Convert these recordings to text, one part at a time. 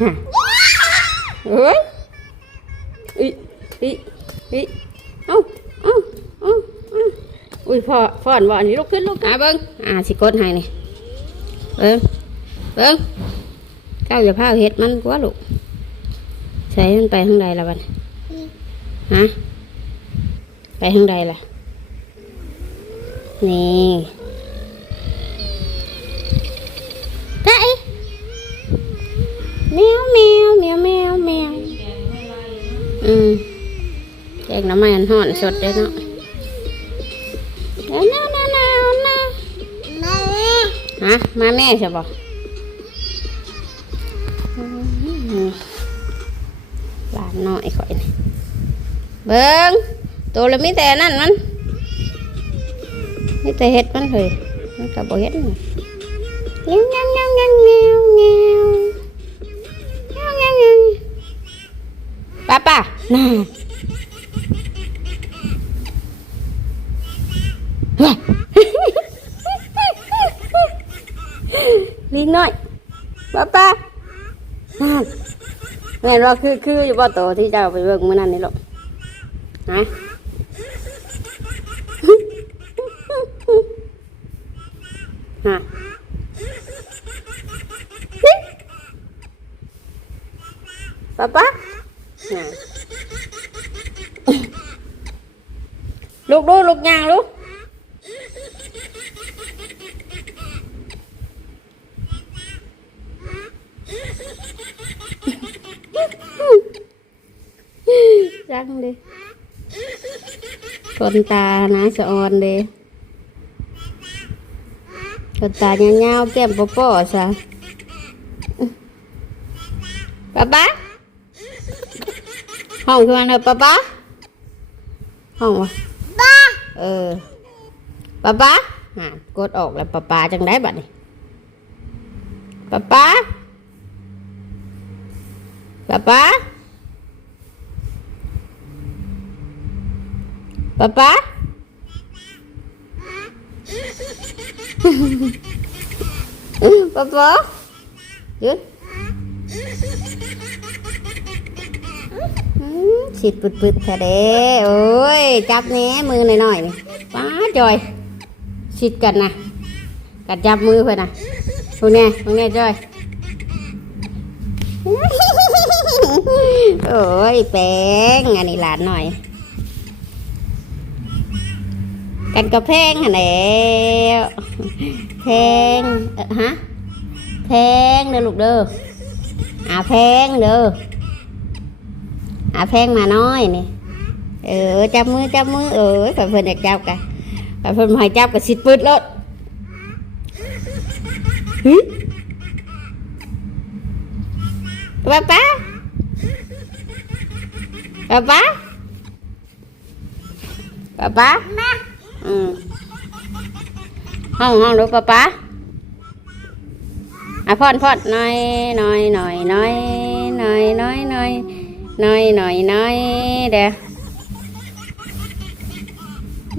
ฮะเฮ้ยอีอีอีเอ้าเอ้าเอ้าเอ้าอุ้ยพ่อพ่อนบ่อันนี้ลุกขึ้นลุกอะเบิ้งอ่าสิกดให้นี่เบิ้งเบิ้งเก้าอย่าพาเฮ็ดมันกว่าลูกใส่มันไปทางใดละบัดฮะไปทางใดล่ะนี่ แมวแมวแมวแมวอืมแกงน้ำมันห่อนสดเลยเนาะเอาน้าน้าน้าน้าฮะมาแม่ใช่ปะหลานน้อยข่อยนี่เบิ้งตัวเละมีแต่นั่นมันไมีแต่เห็ดมันเลยมันกับบ่เห็ดนี่เงี้ยวเงี้ยวเงี้ยวเงี้ยวเงี้ยว Papa, nè. Liên nói. Papa. Nè. Nè, rồi cứ cứ vô tổ thì chào phải vừng mình ăn đi lộ. Hả? ចឹងទេកូនតាណាសអនទេកូនតាញ៉ាវញ៉ាវកែមពពអសាប៉ាប៉ាហងខ្លួនប៉ាប៉ាហងប៉ាអឺប៉ាប៉ាហ่ากดออกแล้วប៉ាប៉ាចឹងដែរបាត់នេះប៉ាប៉ាប៉ាប៉ា ป๊าป๊าป๊าป๊าป๊าป๊าป๊าหยุดอืมสิดปึดปึดๆแท้เด้โอ้ย จับแหน่มือหน่อยๆนี่ป้าจอยสิดกันนะกัดจับมือเพื่อนนะพวกเนี้ยพวกเนี้ยจอย โอ้ยแป้งอันนี้หลานหน่อย กันกระแพงหันแหล้วแพงฮะแพงเด้อลูกเด้ออาแพงเด้ออาแพงมาน้อยนี่เออจับมือจับมือเออไปเพิ่นอยากจับกันไปเพิ่นมาให้จับกับสิปืดรถหึป้าป้าป้าป้าป้าป้า อืมห้องห้องดูป๊าป๊าอะพอนพ่อนน่อยน่อยน่อยน่อยน่อยน่อยน่อยน่อยน่อยน่อยเด้อ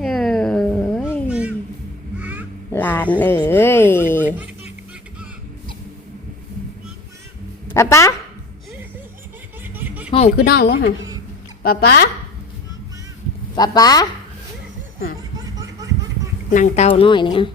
เอ้ยหลานเอ้ยป๊าป๊าห้องคือน้องนู้นฮะป๊าป๊าป๊าป๊า นางเต้าน้อยนี่อะ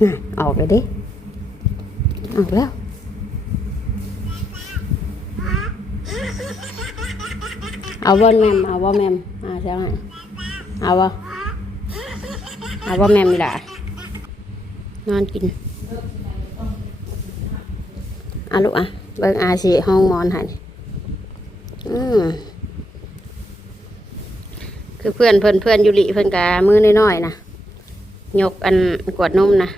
อะออกเลยดิ ออกแล้วเอาบอลแมม เอาบอลแมมอ่าใช่ไหมเอาบอเอาบอลแมมดีละนอนกินอาลูกอะ เบิ่งอาสิห้องมอนให้อืม คือเพื่อนเพื่อนเพื่อนยุริเพื่อนกามือน้อยๆนะยกอันกวดนมนะ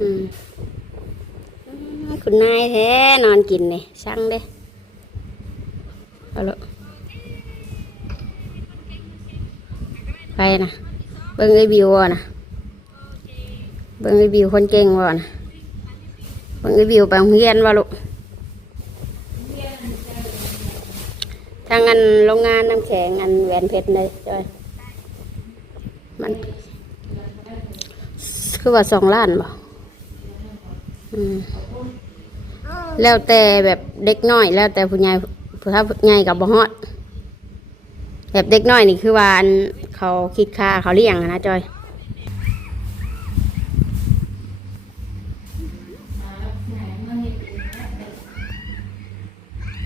อืมคุณนายแท้นอนกินนี่ช่างเด้เอาละไปนะเบิ้งไอ้บิวนะเบิ้งไอ้บิวคนเก่งวะนะเบิ้งไอ้บิวไปโรงเรียนวะลูก ทางอันโรงงานน้ำแข็งอันแหวนเพชรเลยจ้อยมัน คือว่าสองล้านบ่แล้วแต่แบบเด็กน้อย แล้วแต่ผู้ใหญ่ผู้ถ้าใหญ่กับบ่ฮอด แบบเด็กน้อยนี่คือว่าอันเขาคิดค่าเขาเลี้ยงนะจอย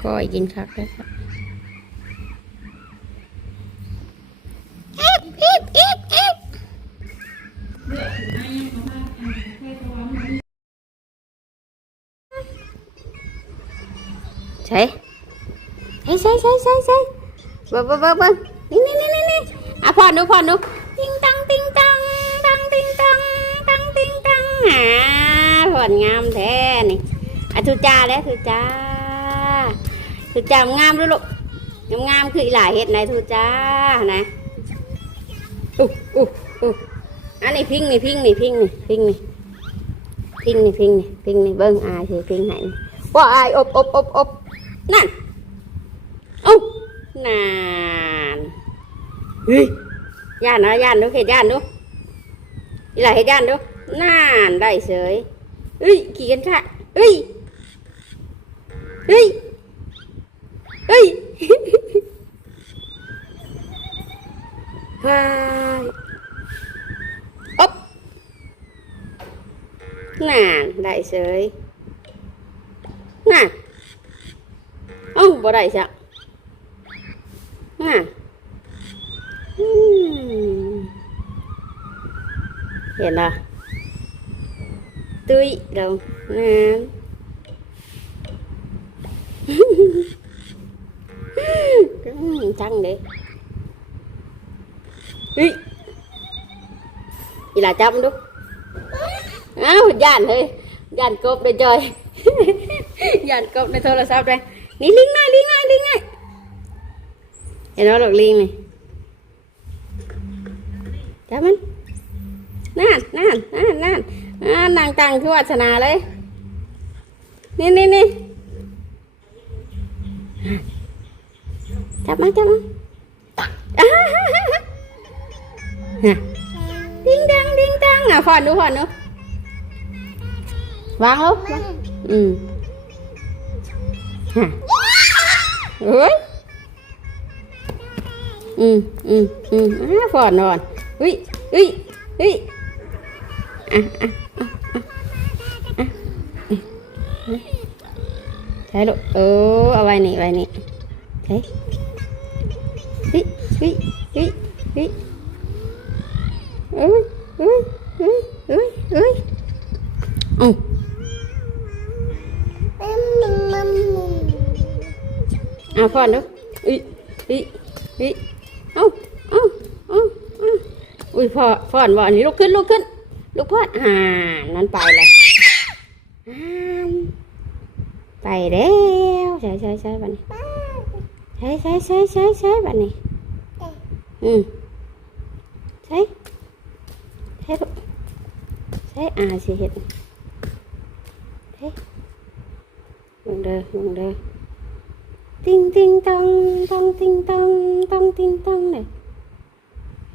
ก็กินคักได้ครับ ใช่ใช่ใช่ใช่ใช่ใช่เบิ้งเบิ้งเบิ้งเบิ้งนี่นี่นี่นี่นี่อะพอดูพอดูติงตังติ้งตังตังติ้งตังตังติ้งตังหาผลงามแท้นี่อะทุจ้าแล้วทุจ้าทุจ้างามด้วยลูกงามงามคืออีหลายเห็ดไหนทุจ้านะอุ๊อุ๊อุ๊อันนี้พิงนี่พิงนี่พิงนี่พิงนี่พิงนี่พิงนี่พิงนี่เบิ้งอายสิพิงไหน ว่าไออบอบอบอบนั่นเอ้านานเฮ้ยย่านนะย่านดูเห็ดย่านดูอีหลาเห็ดย่านดูนานได้เสยเฮ้ยขี่กันค่ะเฮ้ยเฮ้ยเฮ้ยพายอ๊บน่นได้เสย น่นเอ้าบ่ได้จ้ะน่นอืมเห็นละตุ้ยเราน่นอืมจังเด้เฮ้ยอีหลาจับมันดูเอ้าวย่านเฮ้ยย่านกบได้จอย ย่านกบในโทรศัพท์เลยนี่ลิงหน่อยลิงหน่อยลิงหน่อยเห็นไหมหรอกลิงนี่จับมันนั่นนั่นนั่นนั่นอ่านางตังคือวัฒนาเลย นี่นี่นี่จับมาจับมาอ่าฮ่าฮ่าฮ่าดิ้งดังดิ้งดังอะผ่อนดูผ่อนดูวางลงวางอืม เฮ้ยอืมอืมอืมอ่าผ่อนนอนเฮ้ยเฮ้ยเฮ้ยอะอะอะอะอะใช่ลูกเออเอาไว้นี่ไว้นี่ใช่เฮ้ยเฮ้ยเฮ้ยเฮ้ยเอ้ยเอ้ยเอ้ยเอ้ยเอ้ยอ้า เอาฟอนดูเอ้ยเฮ้ยเฮ้ยเอ้าเอ้าเอ้าเอ้าอุ้ยฟอฟอนบ่อันนี้ลุกขึ้นลุกขึ้นลุกพอดอ่านั่นไปเลยอ่านไปแล้วใช่ใช่ใช่บัดนี้ใช่ใช่ใช่ใช่ใช่บัดนี้อืมใช่ใช่ลูกใช่อ่าสิเห็ดใช่ลงเด้อลงเด้อ ติงติงตองตองติงตองตองติงตองเลย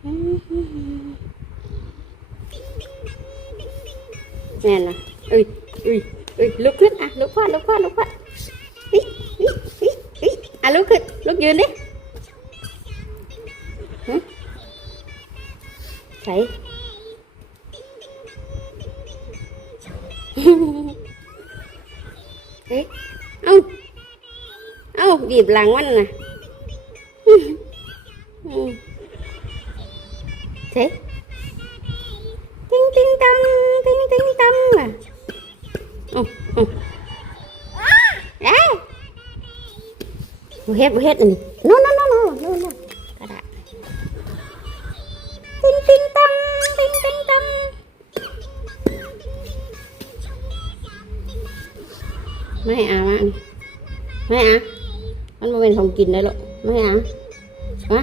อืมอืมอืม บีบหลังมันน่ะอืมใส่ติ้งติ้งตังติ้งติ้งตังน่ะเอ้าเอ้าเอ้ยบ่เฮ็ดบ่เฮ็ดอันนี้โน่นโน่นโน่นโน่นโน่นโน่นกระดาษติ้งติ้งตังติ้งติ้งตังไม่ให้อามาอันนี้ไมันมาเป็นของกินได้หรอกไม่ให้อามา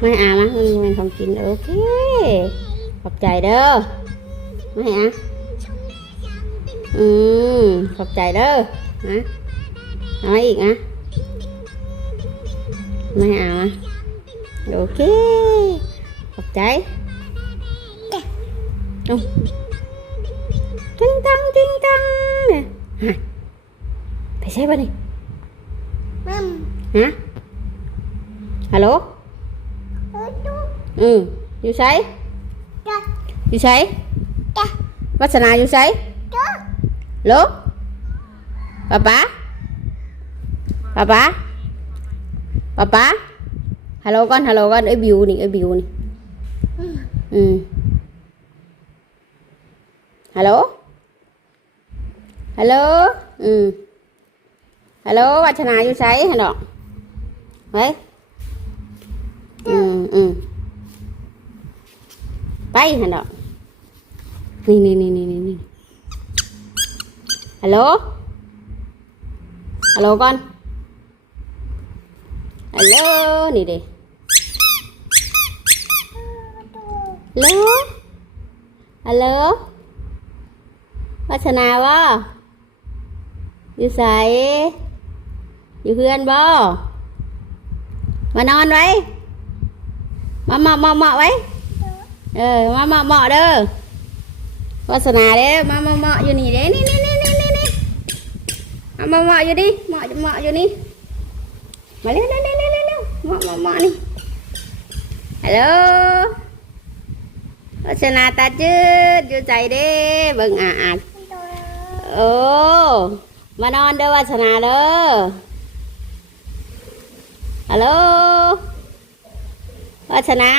ไม่ให้อามามันมาเป็นของกินโอเคขอบใจเด้อไม่ให้อาอืมขอบใจเด้อนะเอามาอีกนะไม่ให้อามาโอเคขอบใจเอาติ้งตังติ้งตังเนี่ยไปใช่ป่ะนี่ ฮะฮัลโหลเออดูอืมอยู่ใช้จ้ะอยู่ใช้จ้ะวัฒนาอยู่ใช้จ้ะโลป๊าป๊าป๊าป๊าป๊าป๊าฮัลโหลก่อนฮัลโหลก่อนไอ้บิวนี่ไอ้บิวนี่อืมอืมฮัลโหลฮัลโหลอืมฮัลโหลวัฒนาอยู่ใช้ฮัลโหล ไว้อืมอืมไปฮัลโหลนี่นี่นี่นี่นี่นี่ฮัลโหลฮัลโหลก่อนฮัลโหลนี่ดิฮัลโหลฮัลโหลวัฒนาวะอยู่ใสอยู่เพื่อนบ่ มานอนไว้ มาเหมาะเหมาะเหมาะไว้ เออ มาเหมาะเหมาะเด้อวัฒนาเด้อมาเหมาะเหมาะอยู่นี่เด้นี่นี่นี่นี่นี่นี่เอามาเหมาะอยู่ดิเหมาะเหมาะอยู่นี่ มาเร็วเร็วเร็วเร็วเร็วเร็วเหมาะเหมาะเหมาะนี่ฮัลโหลวัชนาตาจืดอยู่ใจเด้เบิ่งอะอะโอ้ มานอนเด้อวัชนาเด้อ ฮัลโหลวัชนา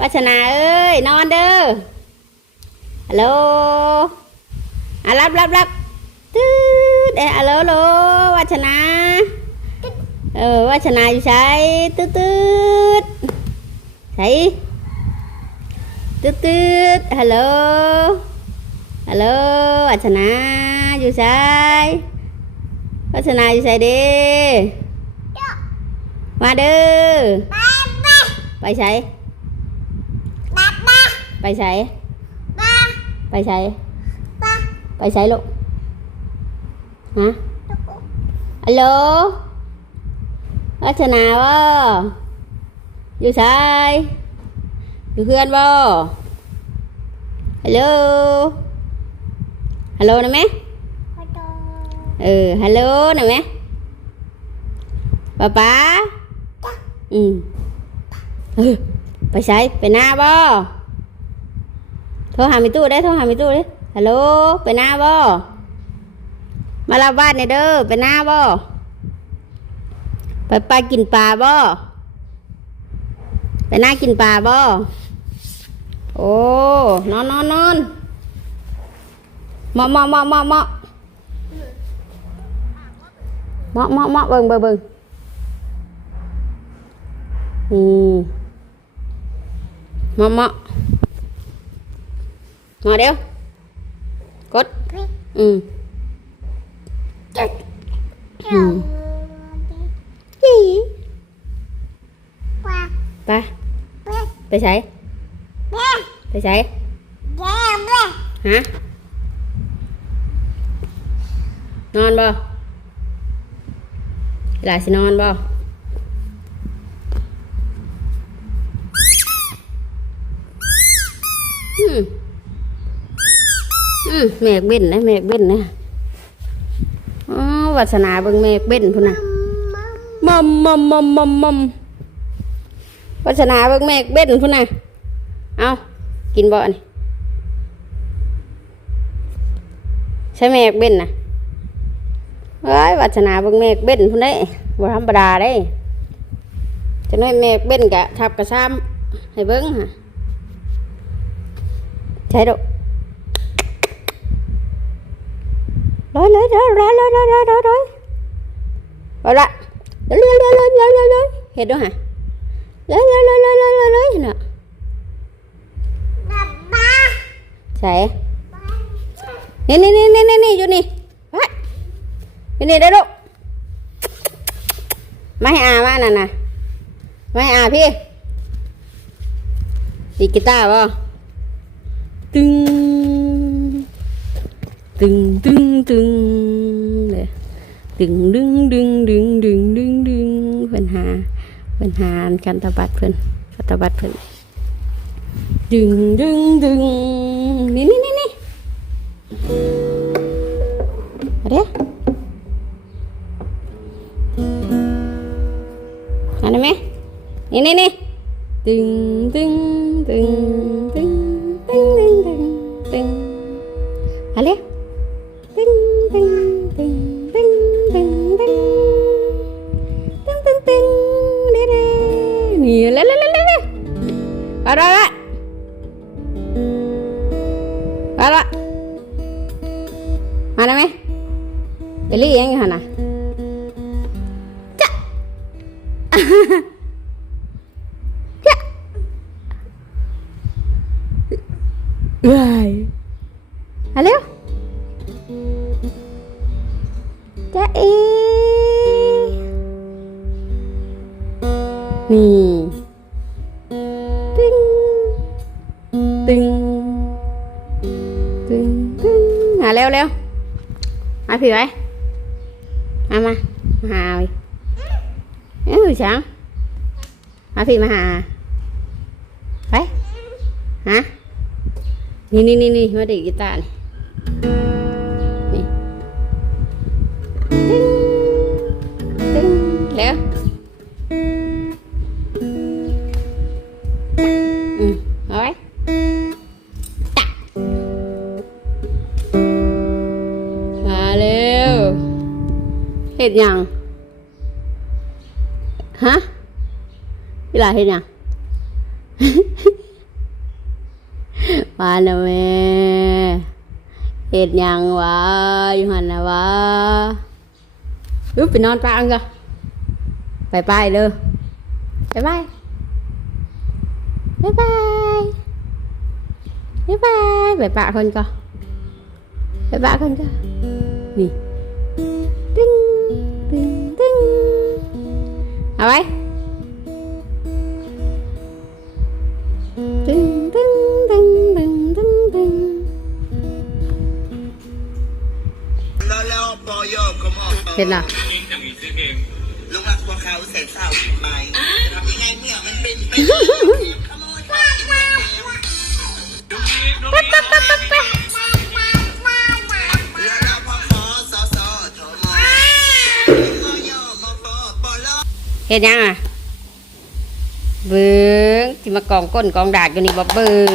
วัชนาเอ้ย นอนเด้อ ฮัลโหลอะรับรับรับตืดเอ้ยฮัลโหลฮัลโหลวัชนา เออวัชนาอยู่ใช้ตืดตืดใช้ตืดตืดฮัลโหล ฮัลโหลวัฒนาอยู่ไสายวัฒนาอยู่ไสเด้ มาเด้อ ไปไปไปใช้ดับมาไปใช้มาไปใช้มาไปใช้ลูก ฮะฮัลโหลวัฒนาวะอยู่ไสายอยู่เพื่อนบ่ฮัลโหล ฮัลโหลนะแม่ไปดูเออ ฮัลโหลนะแม่ป๊าป๊า อืมไปใช้ไปหน้าบ่โทรหามิตู้ได้โทรหามิตู้ได้ฮัลโหลไปหน้าบ่มาลาบ้านเนี่ยเด้อไปหน้าบ่ไปปลากินปลาบ่ไปหน้ากินปลาบ่โอ้นอนนอนนอนหมาะเหมาะเหมาะเหมาะเหมาะเหมาะเหมาะเหมาะเบิ่งเบิ่งเบิ่ง นี่มามาะมาเดียว กด อืมจ้าเจ้าฮีไปไปใช้ไปใช้ฮะ นอนบ่หลาสินอนบ่อืมอื มแมกเบ็นนะแมกเบ็นนะอ๋อวัสนาเบิ่งแมกเบ็นพุ่นน่ะมัมมัมมัมมัมมัมมัมวัสนาเบิ่งแมกเบ็นพุ่นน่ะเอากินบ่อนี่ใช่แมกเบ็นนะเอ้ยวัสนาเบิ่งแมกเบ็นพุ่นได้บ่ธรรมดาได้จะน้อยแมกเบ็นกะทับกะซ้ำให้เบิ่งฮะใช่ดอก ร้อยเลยร้อยร้อยร้อยร้อยร้อยร้อยร้อยเอาละเลยเลยเลยเลยเลยเลยเลยเห็ ตึงตึงตึงตึงเลยตึงดึงดึงดึงดึงดึงดึงเพื่อนหาเพื่อนหาอันกันตะบัดเพื่อนกันตบัดเพื่อนดึงดึงดึง ไหมเอลี่ยังอยู่หนะจ๊ะจ๊ะ พี่ไว้มามามาหาไปเอ้ยช้างมาพี่มาหาไปฮะนี่นี่นี่นี่มาดีกีตาร์นี่ เฮ็ดหยังฮะเวลาเฮ็ดหยังวานะแม่เฮ็ดหยังวะอยู่หั่นน่ะวะอุ๊บไปนอนปะอังกะไปไปเด้อไปไปบ๊ายบายบ๊ายบายไปปะคนก็ไปปะคนก็นี่ เอาไว้ตึงตึงตึงตึงตึงตึ้งแล้วปอยกมอเห็นเหรอลุงรักพวเขาเสร็จเศร้าไหมทำยังไงเมื่อมันเป็นไปขโมยแล้ว เห็นยังอะเบิ้งที่มากองก้นกองดากอยู่นี่บ่เบิ้ง